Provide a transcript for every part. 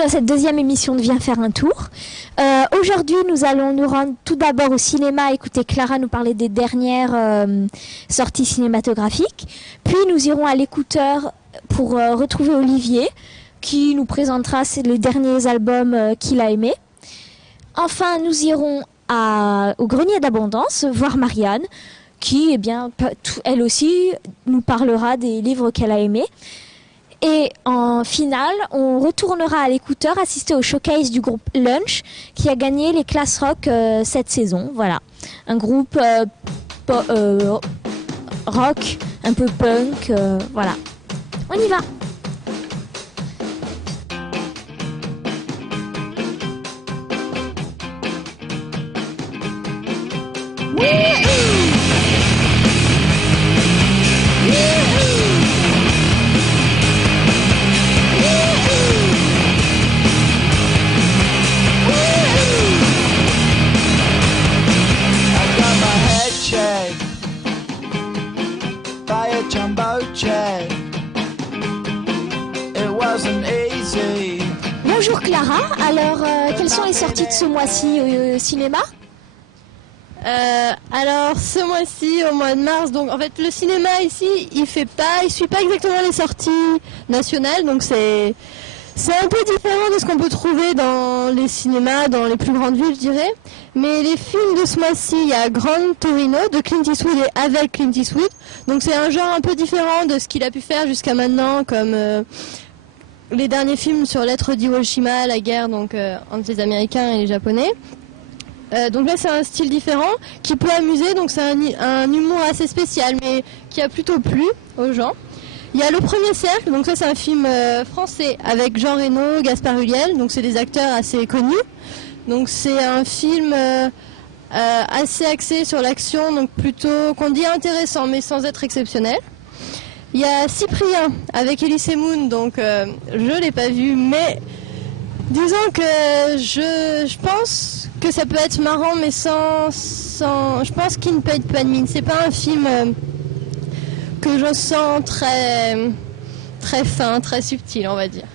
dans cette deuxième émission de Viens faire un tour. Aujourd'hui, nous allons nous rendre tout d'abord au cinéma, écouter Clara nous parler des dernières sorties cinématographiques. Puis nous irons à l'écouteur pour retrouver Olivier, qui nous présentera les derniers albums qu'il a aimés. Enfin, nous irons au Grenier d'Abondance voir Marianne, qui, elle aussi, nous parlera des livres qu'elle a aimés. Et en finale, on retournera à l'écouteur assister au showcase du groupe Lunch qui a gagné les classes rock cette saison. Voilà, un groupe rock, un peu punk, voilà. On y va. Bonjour Clara, alors quelles sont les sorties de ce mois-ci au cinéma ? Alors ce mois-ci, au mois de mars, donc en fait le cinéma ici, il suit pas exactement les sorties nationales, donc c'est un peu différent de ce qu'on peut trouver dans les cinémas, dans les plus grandes villes, je dirais. Mais les films de ce mois-ci, il y a Gran Torino de Clint Eastwood et avec Clint Eastwood, donc c'est un genre un peu différent de ce qu'il a pu faire jusqu'à maintenant, comme les derniers films sur l'être d'Hiroshima, la guerre donc entre les Américains et les Japonais. Donc là c'est un style différent qui peut amuser, donc c'est un humour assez spécial mais qui a plutôt plu aux gens. Il y a Le Premier Cercle, donc ça c'est un film français avec Jean Reno, Gaspard Ulliel, donc c'est des acteurs assez connus. Donc c'est un film assez axé sur l'action, donc plutôt qu'on dit intéressant mais sans être exceptionnel. Il y a Cyprien avec Elise Moon, donc je l'ai pas vu mais disons que je pense que ça peut être marrant mais sans je pense qu'il ne paye pas de mine. C'est pas un film que je sens très fin, très subtil on va dire.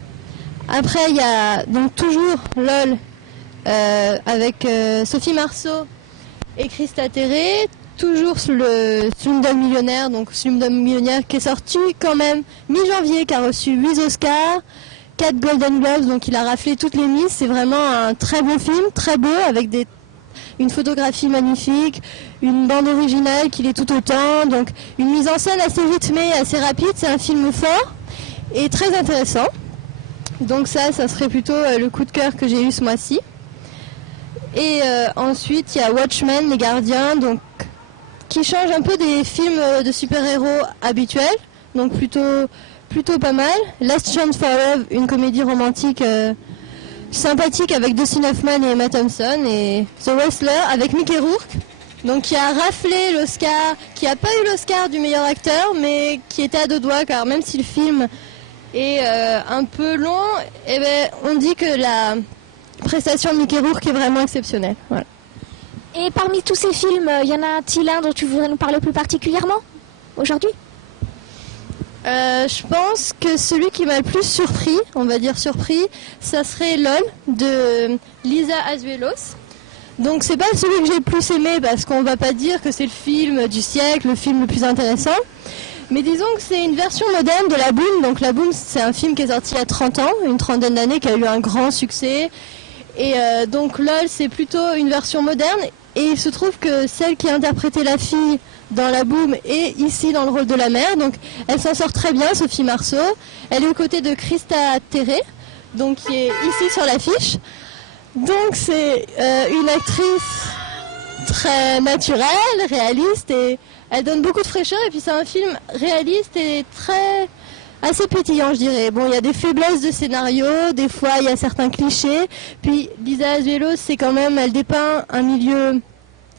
Après il y a donc toujours LOL avec Sophie Marceau et Christa Terré, toujours le Slumdog Millionnaire, donc Slumdog Millionnaire qui est sorti quand même mi-janvier, qui a reçu 8 Oscars, 4 Golden Globes, donc il a raflé toutes les mises. C'est vraiment un très bon film, très beau, avec une photographie magnifique, une bande originale qui l'est tout autant, donc une mise en scène assez rythmée, assez rapide. C'est un film fort et très intéressant. Donc ça serait plutôt le coup de cœur que j'ai eu ce mois-ci. Et ensuite il y a Watchmen, Les Gardiens, donc qui change un peu des films de super-héros habituels, donc plutôt pas mal. Last Chance for Love, une comédie romantique sympathique avec Dustin Hoffman et Emma Thompson, et The Wrestler avec Mickey Rourke, donc qui a raflé l'Oscar, qui n'a pas eu l'Oscar du meilleur acteur, mais qui était à deux doigts, car même si le film est un peu long, on dit que la prestation de Mickey Rourke est vraiment exceptionnelle. Voilà. Et parmi tous ces films, y en a-t-il un dont tu voudrais nous parler plus particulièrement aujourd'hui ? Je pense que celui qui m'a le plus surpris, ça serait LOL de Lisa Azuelos. Donc c'est pas celui que j'ai le plus aimé parce qu'on va pas dire que c'est le film du siècle, le film le plus intéressant. Mais disons que c'est une version moderne de La Boum. Donc La Boum, c'est un film qui est sorti il y a 30 ans, une trentaine d'années, qui a eu un grand succès. Et donc LOL, c'est plutôt une version moderne. Et il se trouve que celle qui a interprété la fille dans La Boum est ici dans le rôle de la mère. Donc elle s'en sort très bien, Sophie Marceau. Elle est aux côtés de Christa Terré, donc qui est ici sur l'affiche. Donc c'est une actrice très naturelle, réaliste, et elle donne beaucoup de fraîcheur. Et puis c'est un film réaliste et assez pétillant, je dirais. Bon, il y a des faiblesses de scénario, des fois il y a certains clichés. Puis Lisa Azuelos, elle dépeint un milieu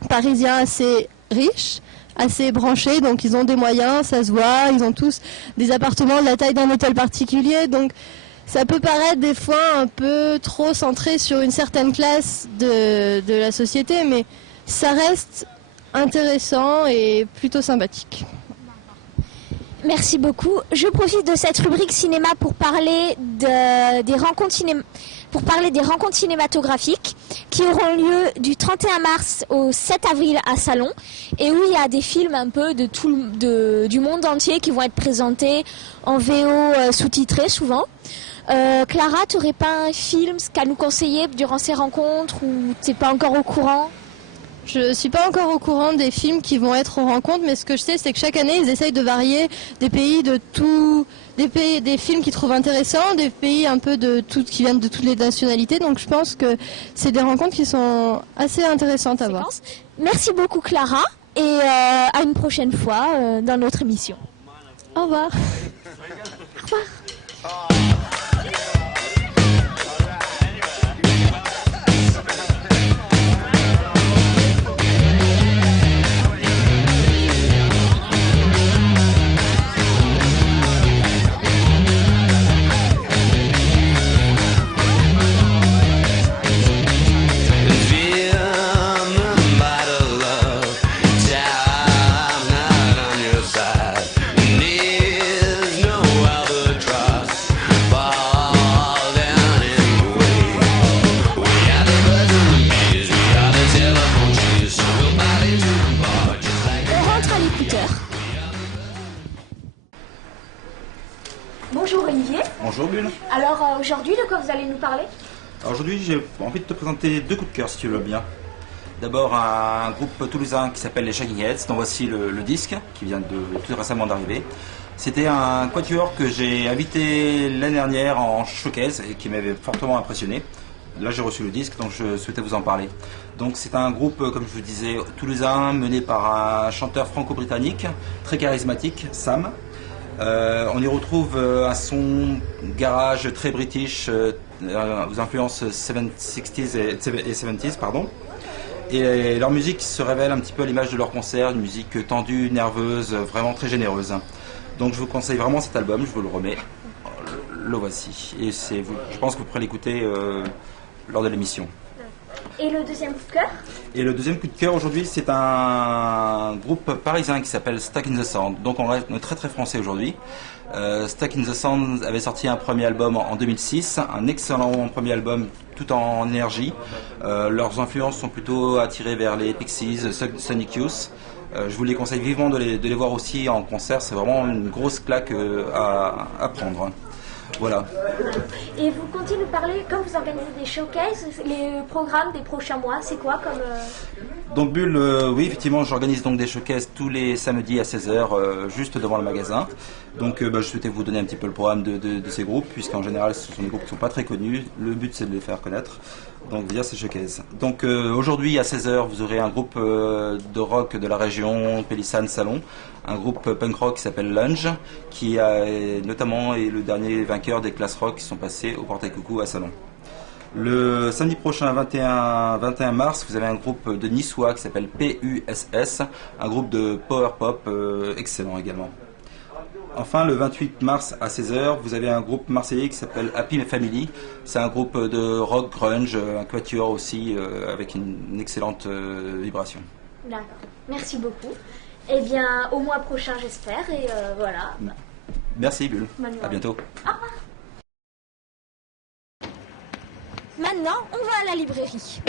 parisien assez riche, assez branché, donc ils ont des moyens, ça se voit, ils ont tous des appartements de la taille d'un hôtel particulier, donc ça peut paraître des fois un peu trop centré sur une certaine classe de la société, mais ça reste intéressant et plutôt sympathique. Merci beaucoup. Je profite de cette rubrique cinéma pour parler des rencontres pour parler des rencontres cinématographiques qui auront lieu du 31 mars au 7 avril à Salon et où il y a des films un peu du monde entier qui vont être présentés en VO sous-titré souvent. Clara, tu n'aurais pas un film qu'à nous conseiller durant ces rencontres ou tu n'es pas encore au courant? Je suis pas encore au courant des films qui vont être aux rencontres, mais ce que je sais, c'est que chaque année, ils essayent de varier des pays des films qu'ils trouvent intéressants, des pays un peu qui viennent de toutes les nationalités. Donc je pense que c'est des rencontres qui sont assez intéressantes à voir. Merci beaucoup Clara et à une prochaine fois dans notre émission. Au revoir. Au revoir. Bonjour Olivier. Bonjour Bulle. Alors aujourd'hui, de quoi vous allez nous parler? Alors aujourd'hui, j'ai envie de te présenter deux coups de cœur si tu veux bien. D'abord un groupe toulousain qui s'appelle les Shaking Heads, dont voici le disque qui vient de tout récemment d'arriver. C'était un quatuor que j'ai invité l'année dernière en showcase et qui m'avait fortement impressionné. Là j'ai reçu le disque donc je souhaitais vous en parler. Donc c'est un groupe, comme je vous disais, toulousain mené par un chanteur franco-britannique très charismatique, Sam. On y retrouve un son garage très british, aux influences 60s et 70s, pardon. Et leur musique se révèle un petit peu à l'image de leur concert, une musique tendue, nerveuse, vraiment très généreuse. Donc je vous conseille vraiment cet album, je vous le remets. Le voici. Et je pense que vous pourrez l'écouter lors de l'émission. Et le deuxième coup de cœur? Et le deuxième coup de cœur aujourd'hui, c'est un groupe parisien qui s'appelle Stuck in the Sound. Donc on est très très français aujourd'hui. Stuck in the Sound avait sorti un premier album en 2006, un excellent premier album tout en énergie. Leurs influences sont plutôt attirées vers les Pixies, Sonic Youth. Je vous les conseille vivement de les voir aussi en concert, c'est vraiment une grosse claque à prendre. Voilà. Et vous continuez de parler, comme vous organisez des showcases, les programmes des prochains mois, c'est quoi comme... Donc Bulle, oui effectivement j'organise donc des showcases tous les samedis à 16h juste devant le magasin. Donc je souhaitais vous donner un petit peu le programme de ces groupes, puisqu'en général ce sont des groupes qui ne sont pas très connus. Le but c'est de les faire connaître, donc via ces showcases. Donc aujourd'hui à 16h vous aurez un groupe de rock de la région, Pélissane Salon, un groupe punk rock qui s'appelle Lunge, qui notamment est le dernier vainqueur des classes rock qui sont passées au Portail Coucou à Salon. Le samedi prochain, 21 mars, vous avez un groupe de Niçois qui s'appelle PUSS, un groupe de power pop excellent également. Enfin, le 28 mars à 16h, vous avez un groupe marseillais qui s'appelle Happy Family. C'est un groupe de rock grunge, un quatuor aussi, avec une excellente vibration. D'accord, merci beaucoup. Eh bien, au mois prochain j'espère, et voilà. Merci Bulle, à bientôt. Au revoir. Maintenant, on va à la librairie.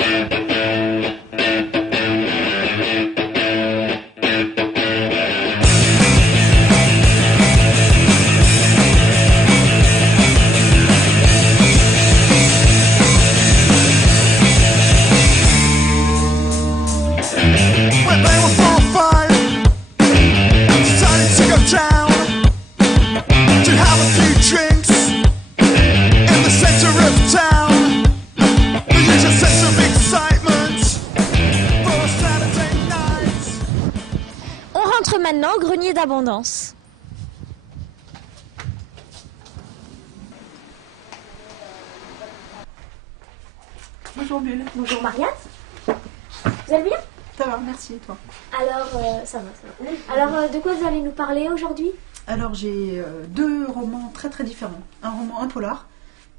Maintenant, grenier d'abondance. Bonjour Bulle. Bonjour Marianne. Vous allez bien? Ça va, merci et toi? Alors, ça va. Alors, de quoi vous allez nous parler aujourd'hui? Alors, j'ai deux romans très très différents. Un polar,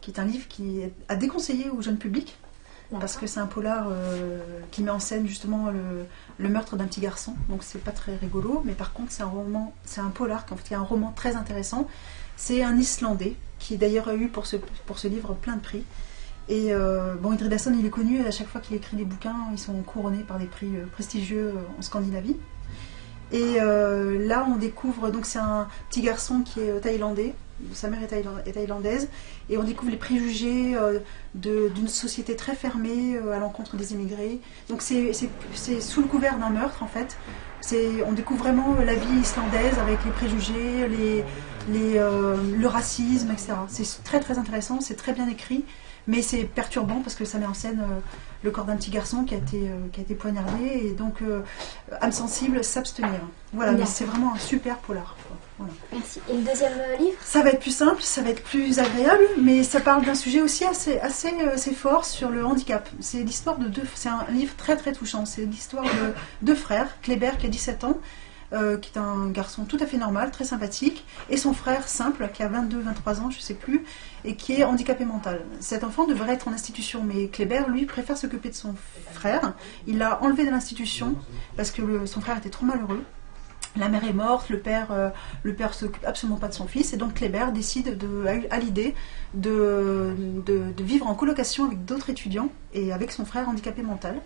qui est un livre qui est à déconseiller au jeune public, parce que c'est un polar qui met en scène justement le meurtre d'un petit garçon, donc c'est pas très rigolo, mais par contre c'est un polar qui est un roman très intéressant. C'est un Islandais qui d'ailleurs a eu pour ce livre plein de prix, Et bon, Idridason, il est connu, à chaque fois qu'il écrit des bouquins, ils sont couronnés par des prix prestigieux en Scandinavie. Et là, on découvre, donc c'est un petit garçon qui est thaïlandais, sa mère est thaïlandaise, et on découvre les préjugés d'une société très fermée à l'encontre des immigrés. Donc c'est sous le couvert d'un meurtre, en fait. On découvre vraiment la vie islandaise avec les préjugés, le racisme, etc. C'est très très intéressant, c'est très bien écrit, mais c'est perturbant parce que ça met en scène le corps d'un petit garçon qui a été poignardé, et donc âme sensible, s'abstenir. Voilà, mais c'est vraiment un super polar. Voilà. Merci. Et le deuxième livre? Ça va être plus simple, ça va être plus agréable, mais ça parle d'un sujet aussi assez fort sur le handicap. C'est l'histoire c'est un livre très très touchant. C'est l'histoire de deux frères, Kléber qui a 17 ans, qui est un garçon tout à fait normal, très sympathique, et son frère simple qui a 22-23 ans, je ne sais plus, et qui est handicapé mental. Cet enfant devrait être en institution, mais Kléber, lui, préfère s'occuper de son frère. Il l'a enlevé de l'institution parce que son frère était trop malheureux. La mère est morte, le père s'occupe absolument pas de son fils, et donc Kléber décide à l'idée de vivre en colocation avec d'autres étudiants et avec son frère handicapé mental.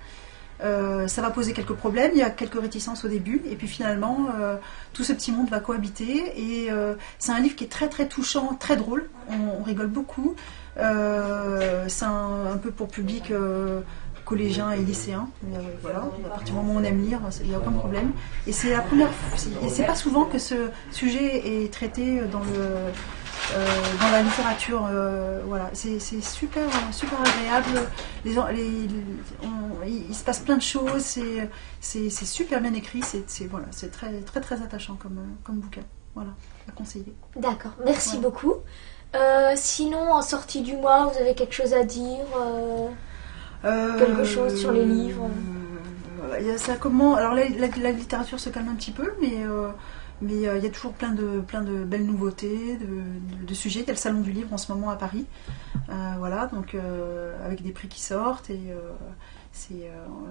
Ça va poser quelques problèmes, il y a quelques réticences au début, et puis finalement tout ce petit monde va cohabiter, et c'est un livre qui est très très touchant, très drôle, on rigole beaucoup, c'est un peu pour public collégiens et lycéens. Voilà, à partir du moment où on aime lire, il n'y a aucun problème. Et c'est la première, c'est pas souvent que ce sujet est traité dans la littérature. Voilà, c'est super agréable. Il se passe plein de choses. C'est super bien écrit. Voilà, c'est très très très attachant comme bouquin. Voilà, à conseiller. D'accord, merci beaucoup. Sinon, en sortie du mois, vous avez quelque chose à dire? Quelque chose sur les livres? Alors la littérature se calme un petit peu, mais il y a toujours plein de belles nouveautés, de sujets. Il y a le salon du livre en ce moment à Paris, voilà, donc avec des prix qui sortent, et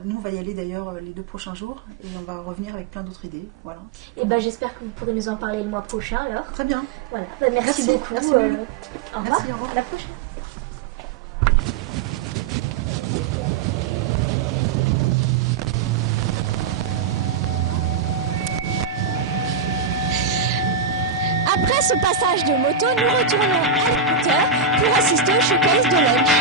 nous on va y aller d'ailleurs les 2 prochains jours, et on va revenir avec plein d'autres idées, voilà. Et ben j'espère que vous pourrez nous en parler le mois prochain alors. Très bien. Voilà. Merci beaucoup. Merci, au revoir. Merci, au revoir. À la prochaine. Après ce passage de moto, nous retournons à l'écouteur pour assister au showcase de lunch.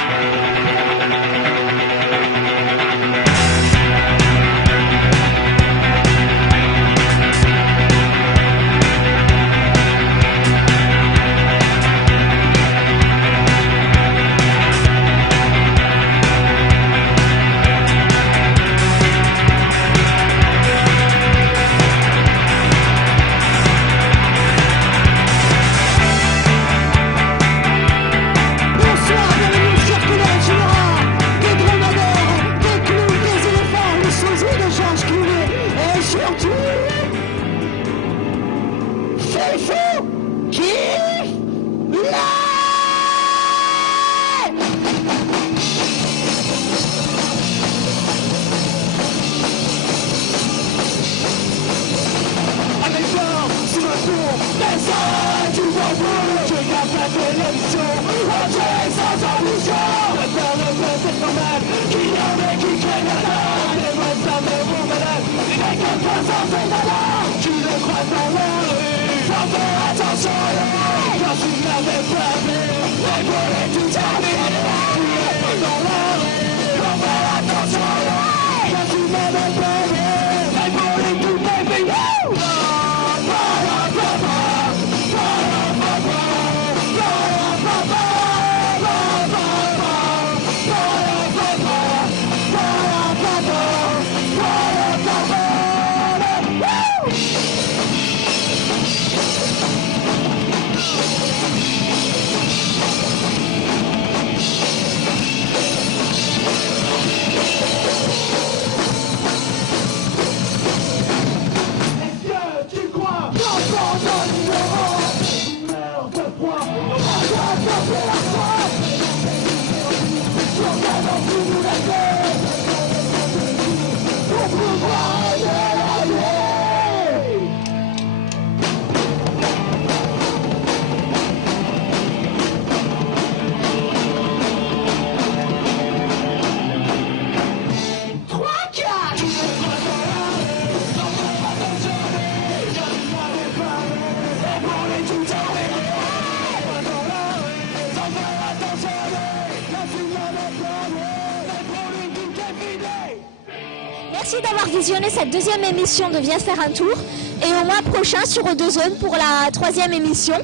Merci d'avoir visionné cette deuxième émission de Viens faire un tour. Et au mois prochain sur Odozone pour la troisième émission,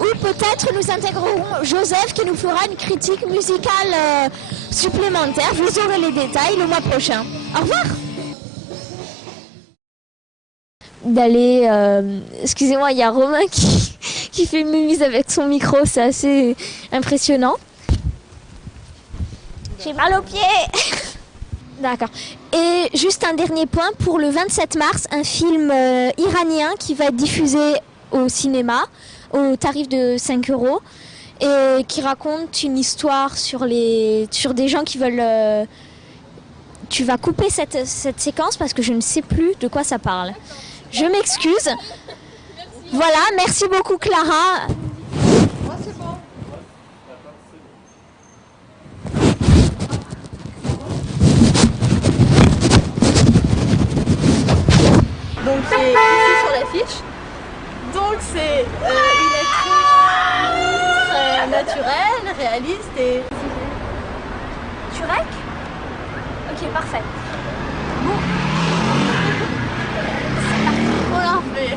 où peut-être nous intégrerons Joseph qui nous fera une critique musicale supplémentaire. Vous aurez les détails le mois prochain. Au revoir. Excusez-moi, il y a Romain qui fait mémise avec son micro, c'est assez impressionnant. J'ai mal aux pieds. D'accord. Et juste un dernier point, pour le 27 mars, un film iranien qui va être diffusé au cinéma au tarif de 5 € et qui raconte une histoire sur des gens qui veulent... Tu vas couper cette séquence parce que je ne sais plus de quoi ça parle. Je m'excuse. Voilà, merci beaucoup Clara. Moi c'est bon. Donc c'est ici sur l'affiche. Donc c'est une actrice très naturelle, réaliste et... Turek ? Ok, parfait. On l'a refait.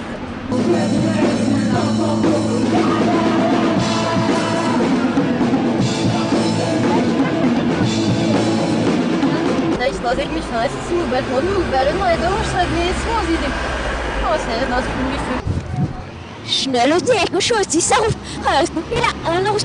Значит, смотреть мечту, а если мы бальмону, балено, я думаю, что одни из видим. Вот, я нас publicité. Schnell und sehr geschossen, die Sau. Ja, noch